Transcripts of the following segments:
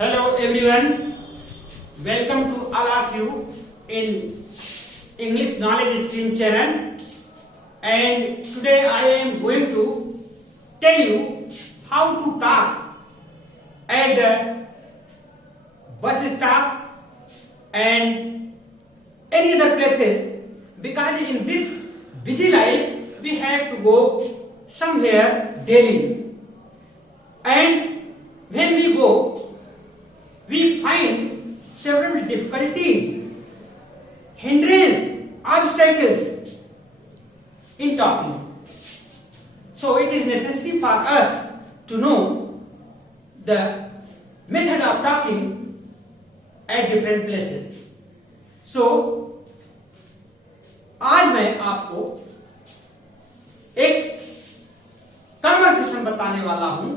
Hello everyone, welcome to all of you in English Knowledge Stream channel, and today I am going to tell you how to talk at the bus stop and any other places, because in this busy life we have to go somewhere daily, and when we go we find several difficulties, hindrances, obstacles in talking. So it is necessary for us to know the method of talking at different places. So आज मैं आपको एक conversation बताने वाला हूं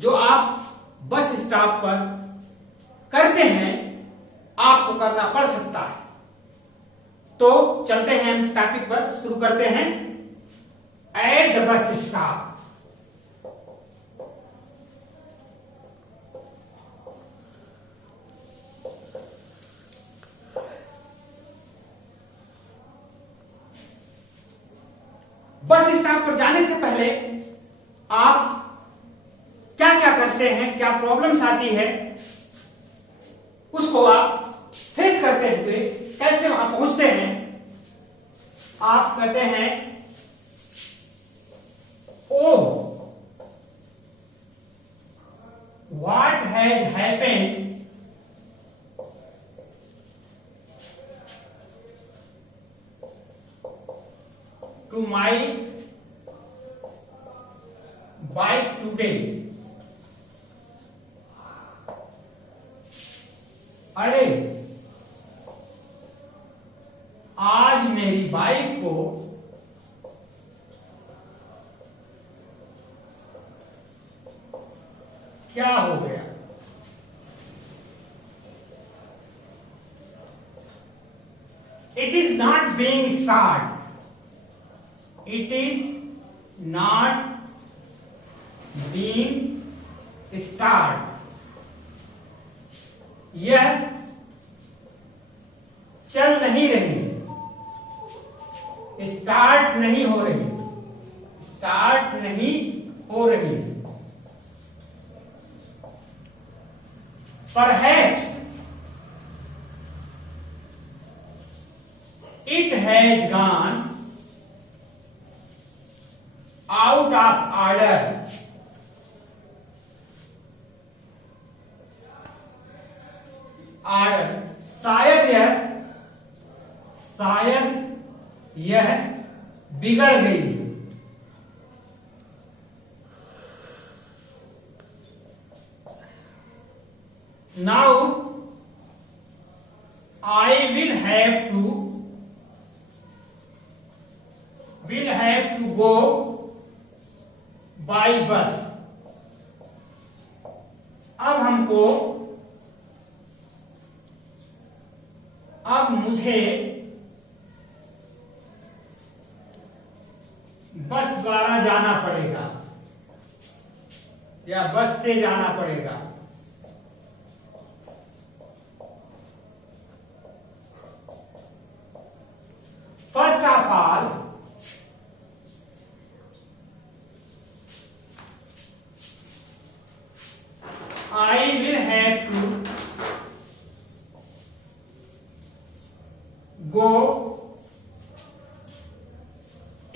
जो आप bus stop पर करते हैं, आपको करना पड़ सकता है। तो चलते हैं हम टॉपिक पर, शुरू करते हैं। At the bus stop. Bus stop पर जाने से पहले आप क्या क्या करते हैं, क्या प्रॉब्लम्स आती है, उसको आप फेस करते हुए कैसे वहां पहुंचते हैं। आप कहते हैं oh, what has happened to my bike today. अरे, आज मेरी बाइक को क्या हो गया। It is not being start, it is not being start. यह चल नहीं रही, स्टार्ट नहीं हो रही, स्टार्ट नहीं हो रही। Perhaps it has gone out of order. Order, शायद यह बिगड़ गई। Now I will have to go by bus. अब मुझे बस द्वारा जाना पड़ेगा या बस से जाना पड़ेगा। First of all, I will have to go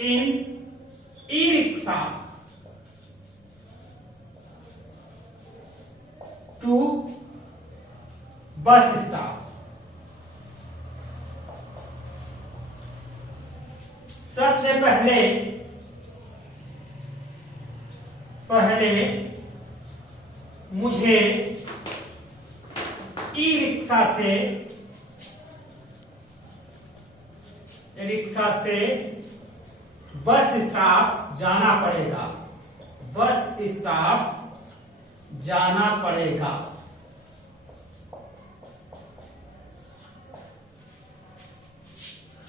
in e-rickshaw to bus stop। सबसे पहले मुझे ई-रिक्शा से बस स्टॉप जाना पड़ेगा, बस स्टॉप जाना पड़ेगा।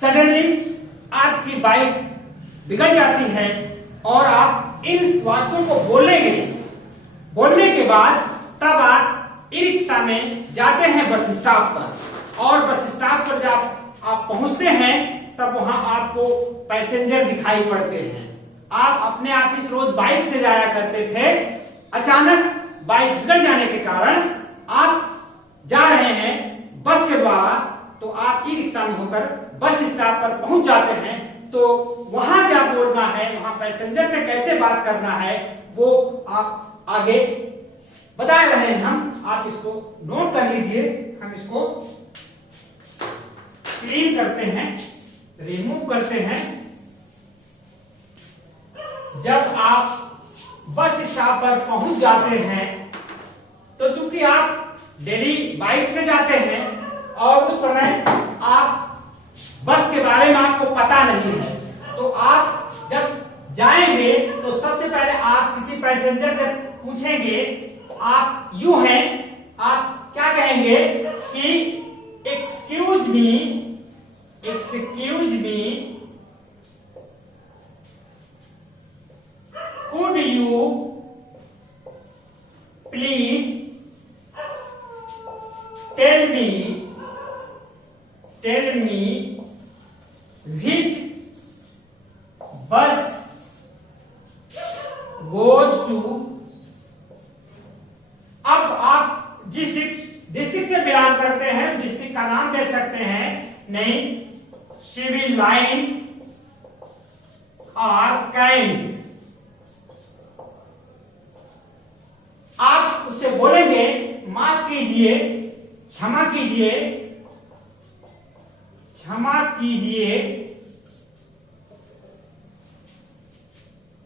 सडनली आपकी बाइक बिगड़ जाती है और आप इन वाक्यों को बोलने के बाद तब आप ई रिक्शा में जाते हैं बस स्टॉप पर, और बस स्टॉप पर जब आप पहुंचते हैं तब वहां आपको पैसेंजर दिखाई पड़ते हैं। आप अपने ऑफिस रोज बाइक से जाया करते थे, अचानक बाइक बिगड़ जाने के कारण आप जा रहे हैं बस के द्वारा, तो आप ई रिक्शा में होकर बस स्टॉप पर पहुंच जाते हैं। तो वहां क्या बोलना है, वहां पैसेंजर से कैसे बात करना है, वो आप आगे बता रहे हैं हम। आप इसको नोट कर लीजिए। हम इसको क्लीन करते हैं, रिमूव करते हैं। जब आप बस स्टॉप पर पहुंच जाते हैं तो चूंकि आप डेली बाइक से जाते हैं और उस समय आप बस के बारे में आपको पता नहीं है, तो आप जब जाएंगे तो सबसे पहले आप किसी पैसेंजर से पूछेंगे। आप यूं हैं, आप क्या कहेंगे कि excuse me, could you please tell me which bus goes to। अब आप जिस डिस्ट्रिक्ट से बिलोंग करते हैं उस डिस्ट्रिक्ट का नाम दे सकते हैं, नहीं सिविल लाइन और कैंट। आप उससे बोलेंगे माफ कीजिए, क्षमा कीजिए,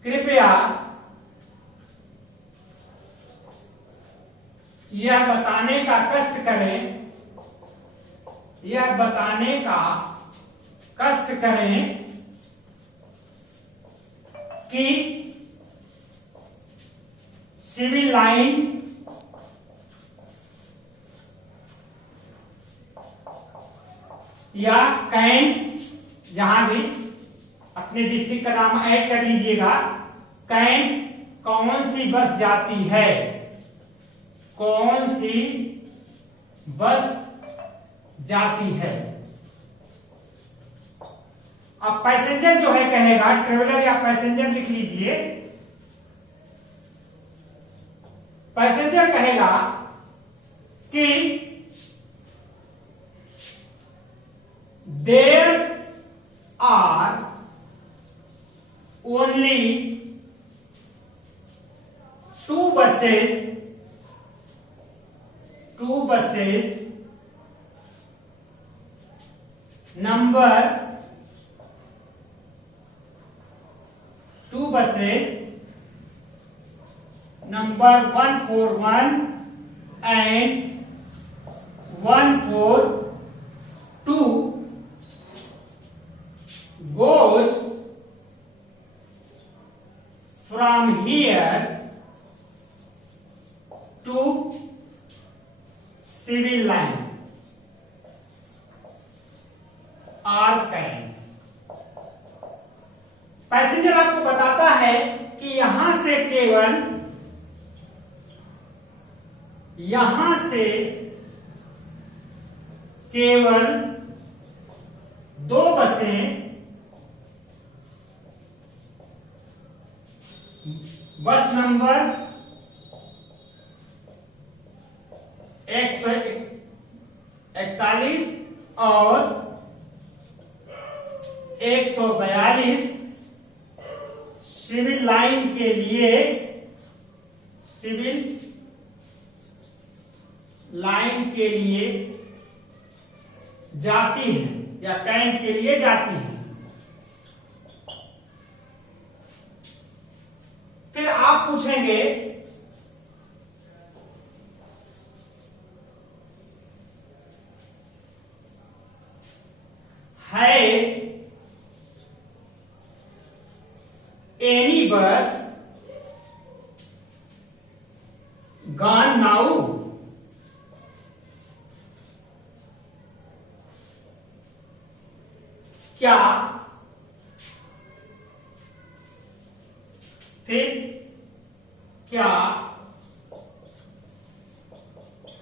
कृपया यह बताने का कष्ट करें कि सिविल लाइन या कैंट, जहां भी अपने डिस्ट्रिक्ट का नाम ऐड कर लीजिएगा, कैंट कौन सी बस जाती है, कौन सी बस जाती है। अब पैसेंजर जो है कहेगा, ट्रेवलर या पैसेंजर लिख लीजिए, पैसेंजर कहेगा कि there are only 2 buses number 141 and 142 goes from here to civil line or Cantt. Passenger आपको बताता है कि यहां से केवल 2 बसें बस नंबर 141 और 142 सिविल लाइन के लिए जाती है या कैंट के लिए जाती है। फिर आप पूछेंगे है एनी बस गॉन नाउ, क्या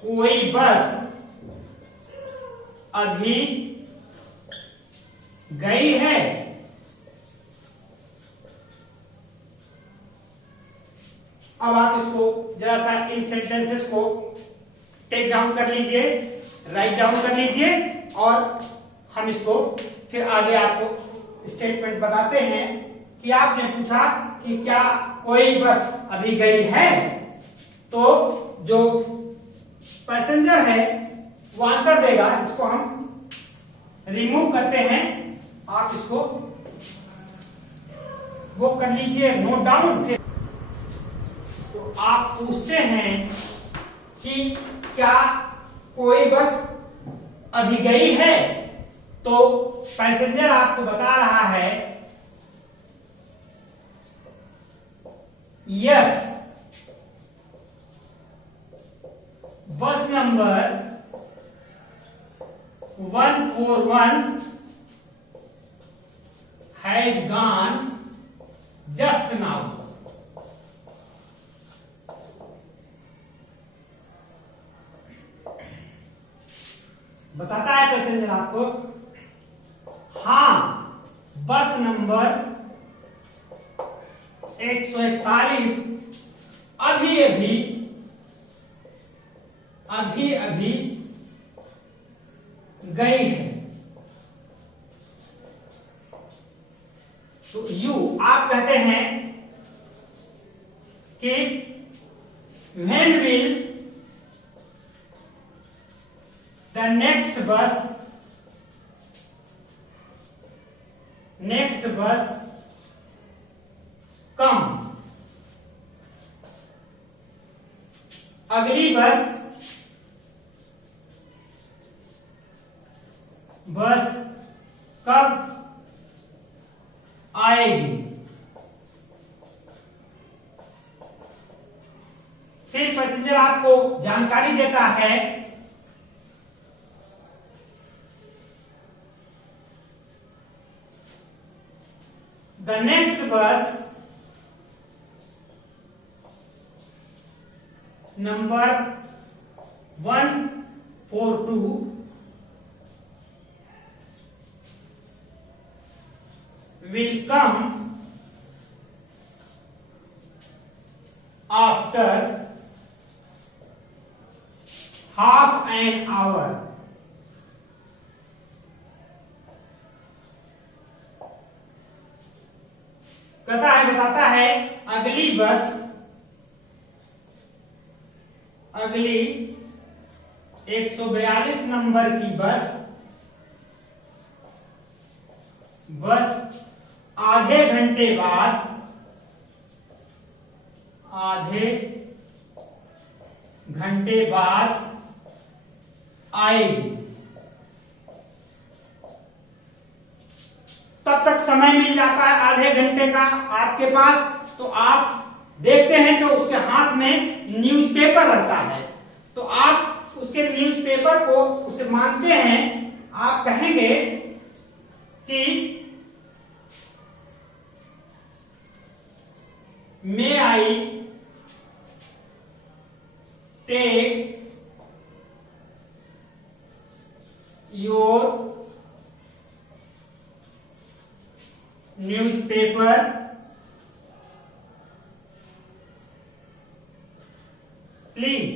कोई बस अभी गई है। अब आप इसको जरा सा इन सेंटेंसेस को टेक डाउन कर लीजिए, राइट डाउन कर लीजिए, और हम इसको फिर आगे आपको स्टेटमेंट बताते हैं कि आपने पूछा कि क्या कोई बस अभी गई है, तो जो पैसेंजर है वो आंसर देगा। इसको हम रिमूव करते हैं, आप इसको वो कर लीजिए नोट डाउन। फिर तो आप पूछते हैं कि क्या कोई बस अभी गई है, तो पैसेंजर आपको बता रहा है यस, बस number 141 has gone just now। बताता है पैसेंजर आपको, हाँ बस नंबर 141 अभी अभी गई है। तो यू आप कहते हैं कि when will the next bus come। अगली बस कब आएगी। फिर पैसेंजर आपको जानकारी देता है the next bus number 142 will come after half an hour। बताता है अगली 142 नंबर की बस आधे घंटे बाद आएगी। तब तक समय मिल जाता है आधे घंटे का आपके पास, तो आप देखते हैं तो उसके हाथ में न्यूज़पेपर रहता है, तो आप उसके न्यूज़पेपर को उसे मांगते हैं। आप कहेंगे कि may I take your newspaper please.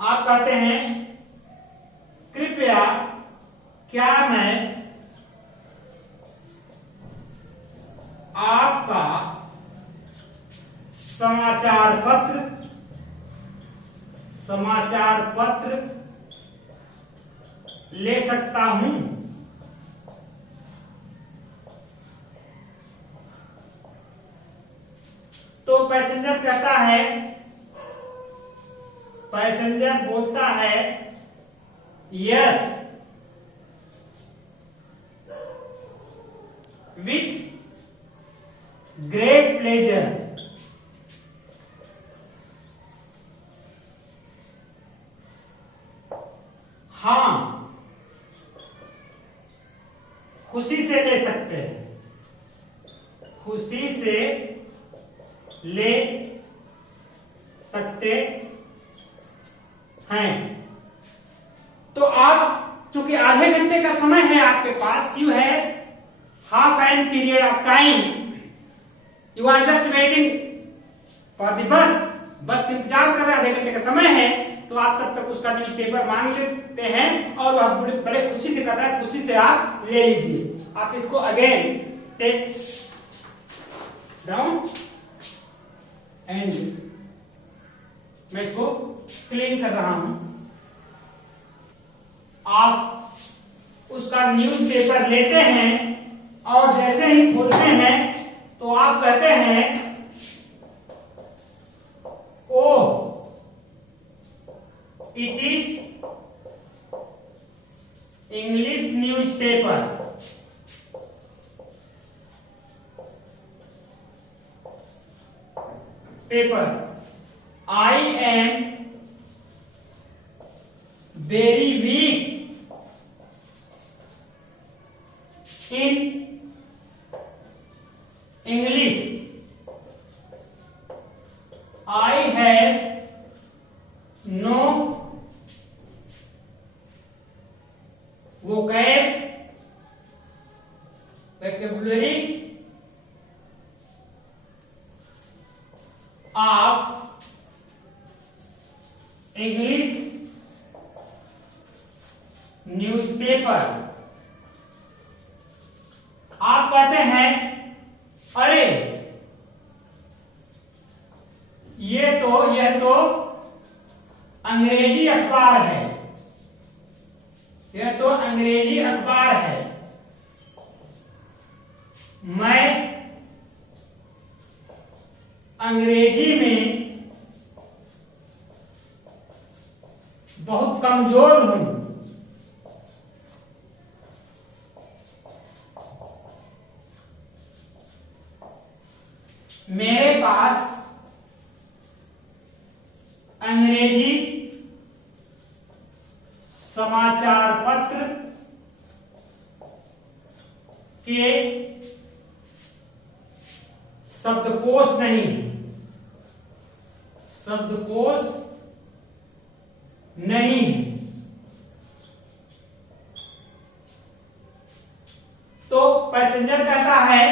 आप कहते हैं कृपया क्या मैं आपका समाचार पत्र ले सकता हूं। तो पैसेंजर बोलता है यस विथ ग्रेट प्लेजर। हाँ खुशी से ले सकते हैं, खुशी से ले सकते हैं। तो आप चूंकि आधे घंटे का समय है आपके पास, you have half an period of time, you are just waiting for the bus, bus का इंतजार कर रहे हैं, आधे घंटे का समय है, तो आप तब तक उसका न्यूज़पेपर मांग लेते हैं और वह बड़े खुशी से कहता है, खुशी से आप ले लीजिए। आप इसको अगेन टेक डाउन एंड मैं इसको क्लीन कर रहा हूं। आप उसका न्यूज़पेपर लेते हैं और जैसे ही खोलते हैं तो आप कहते हैं oh it is English newspaper. I am very weak in English. I have no vocabulary of English newspaper. आप कहते हैं अरे यह तो अंग्रेजी अखबार है, यह तो अंग्रेजी अखबार है। मैं अंग्रेजी में बहुत कमजोर हूं। मेरे पास अंग्रेजी समाचार पत्र के शब्दकोश नहीं है, शब्दकोश नहीं है। तो पैसेंजर कहता है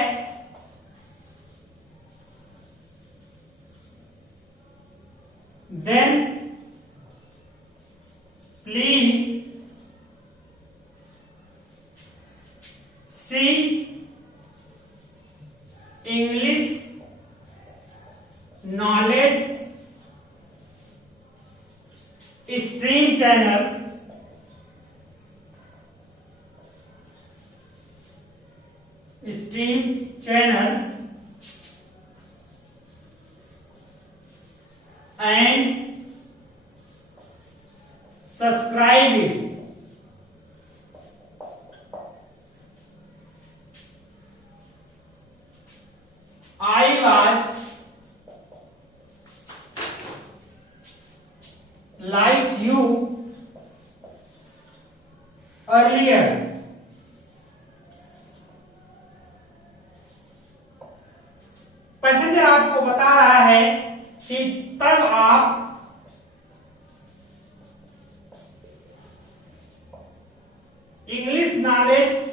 then please see English knowledge stream channel and subscribe it. I was like you earlier. Passenger आपको बता रहा है कि तब आप इंग्लिश नॉलेज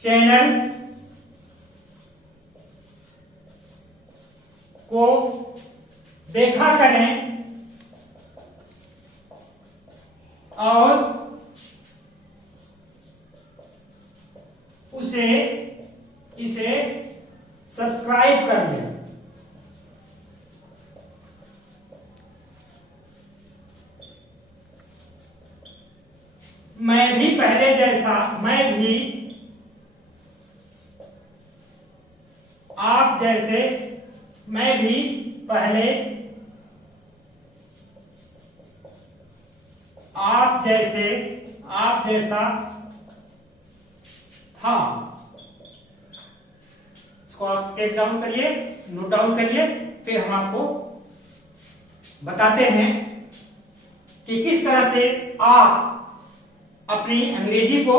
चैनल को देखा करें और इसे सब्सक्राइब कर लें। मैं भी पहले जैसा आप जैसे मैं भी पहले आप जैसा था। इसको आप टेक डाउन करिए, नोट डाउन करिए, फिर हम आपको बताते हैं कि किस तरह से आप अपनी अंग्रेजी को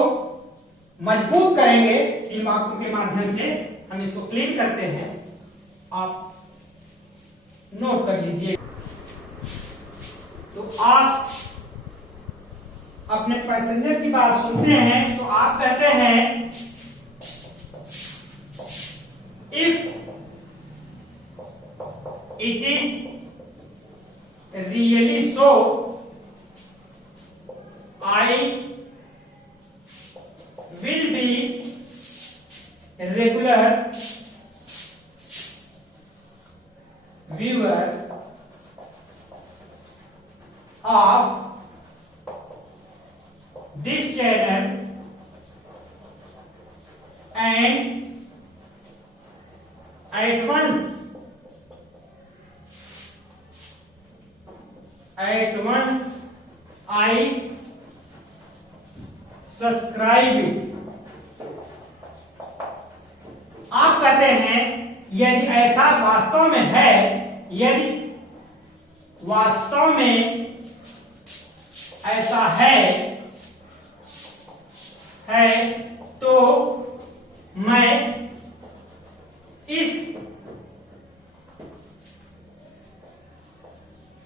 मजबूत करेंगे इन वाक्यों के माध्यम से। हम इसको क्लीन करते हैं, आप नोट कर लीजिए। तो आप अपने पैसेंजर की बात सुनते हैं तो आप कहते हैं if it is really so I will be regular viewer of this channel and at once I subscribe it। आप कहते हैं यदि ऐसा वास्तव में है, यदि वास्तव में ऐसा है तो मैं इस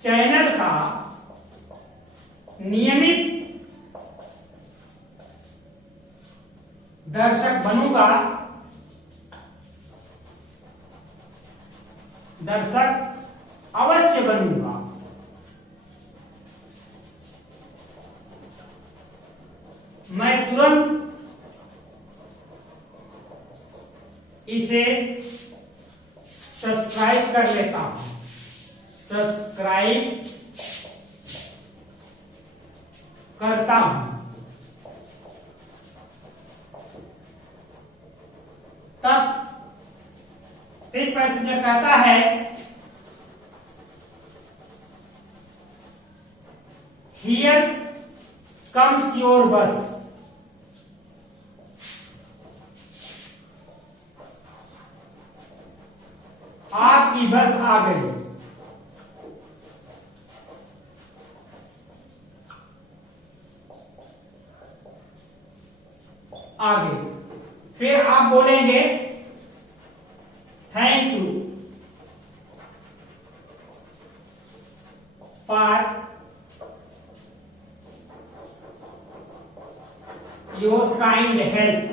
चैनल का नियमित दर्शक बनूंगा, दर्शक अवश्य बनूंगा। मैं तुरंत इसे सब्सक्राइब कर लेता हूं, सब्सक्राइब करता हूं। तब फिर पैसेंजर कहता है हियर कम्स योर बस। आपकी बस आ गई। आगे फिर आप बोलेंगे thank you for your kind help.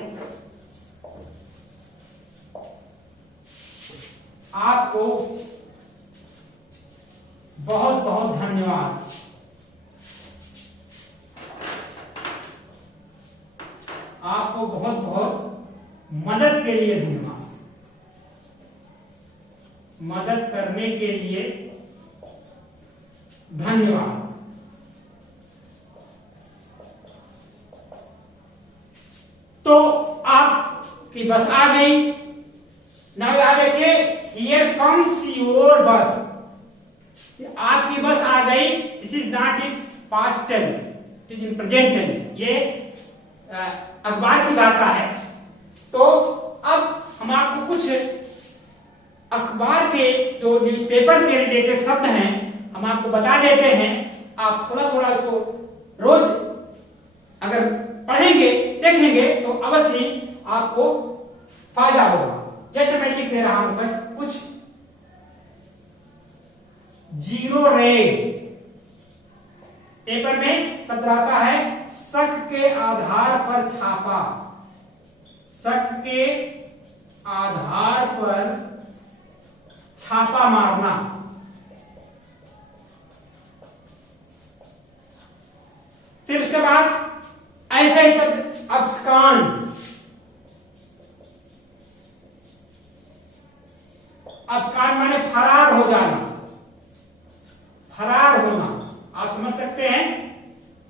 आपको बहुत बहुत धन्यवाद। आपको बहुत बहुत मदद के लिए धन्यवाद। मदद करने के लिए धन्यवाद। तो आपकी बस आ गई। नाउ याद रखिए हियर कम्स योर बस। आपकी बस आ गई। This is not in past tense, it is in present tense. ये अखबार की भाषा है। तो अब हम आपको कुछ अखबार के जो न्यूज़पेपर के रिलेटेड शब्द हैं हम आपको बता देते हैं। आप थोड़ा थोड़ा इसको रोज अगर पढ़ेंगे देखेंगे तो अवश्य आपको फायदा होगा। जैसे मैं लिख दे रहा हूं बस कुछ। जीरो रेट पेपर में शब्द आता है शक के आधार पर छापा। शक के आधार पर छापा मारना। फिर उसके बाद ऐसे ही शब्द अब्सकॉन्ड। अब्सकॉन्ड माने फरार हो जाना, फरार होना। आप समझ सकते हैं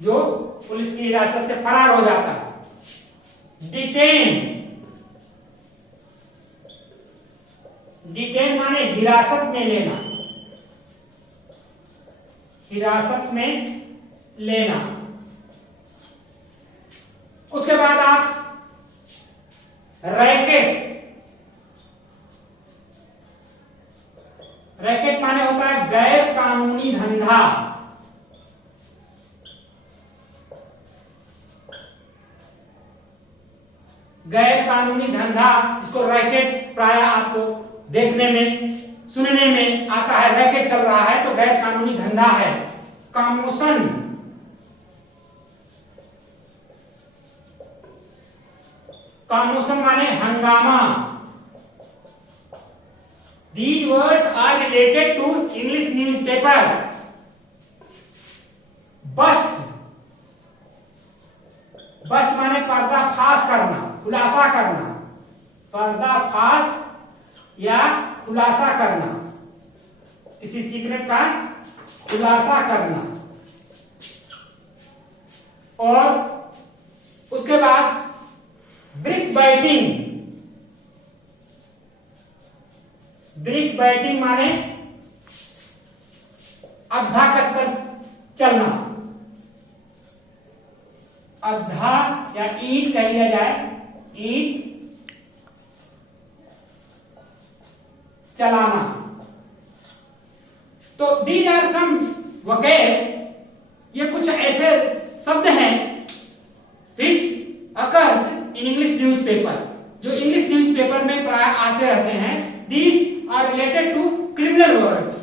जो पुलिस की हिरासत से फरार हो जाता है। डिटेन, डिटेन माने हिरासत में लेना, हिरासत में लेना। उसके बाद आप रैकेट, रैकेट माने होता है गैर कानूनी धंधा। गैर कानूनी धंधा, इसको रैकेट प्राय आपको देखने में सुनने में आता है, रैकेट चल रहा है तो गैर कानूनी धंधा है। कमोशन, कमोशन माने हंगामा। These words are related to English newspaper. Bust, bust माने पर्दाफाश करना, खुलासा करना, पर्दाफाश या खुलासा करना, किसी सीक्रेट का खुलासा करना। और उसके बाद ब्रिक बाइटिंग, ब्रिक बाइटिंग माने अद्धा कत्तर चलना, अद्धा या ईंट कह लिया जाए, ईंट चलाना। तो दीज आर सम वोकैब, ये कुछ ऐसे शब्द हैं which occurs in English newspaper, जो इंग्लिश न्यूज़पेपर में प्राय आते रहते हैं। These are related to criminal words,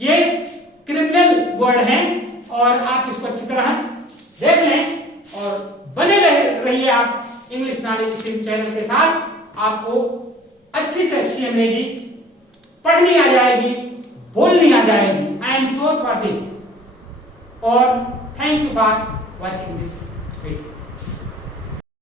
ये क्रिमिनल वर्ड हैं और आप इसको अच्छी तरह देख लें और बने रहिए आप इंग्लिश नॉलेज स्ट्रीम चैनल के साथ। आपको अच्छी से अच्छी अंग्रेजी पढ़नी आ जाएगी, बोलनी आ जाएगी। I am sure for this और thank you for watching this video.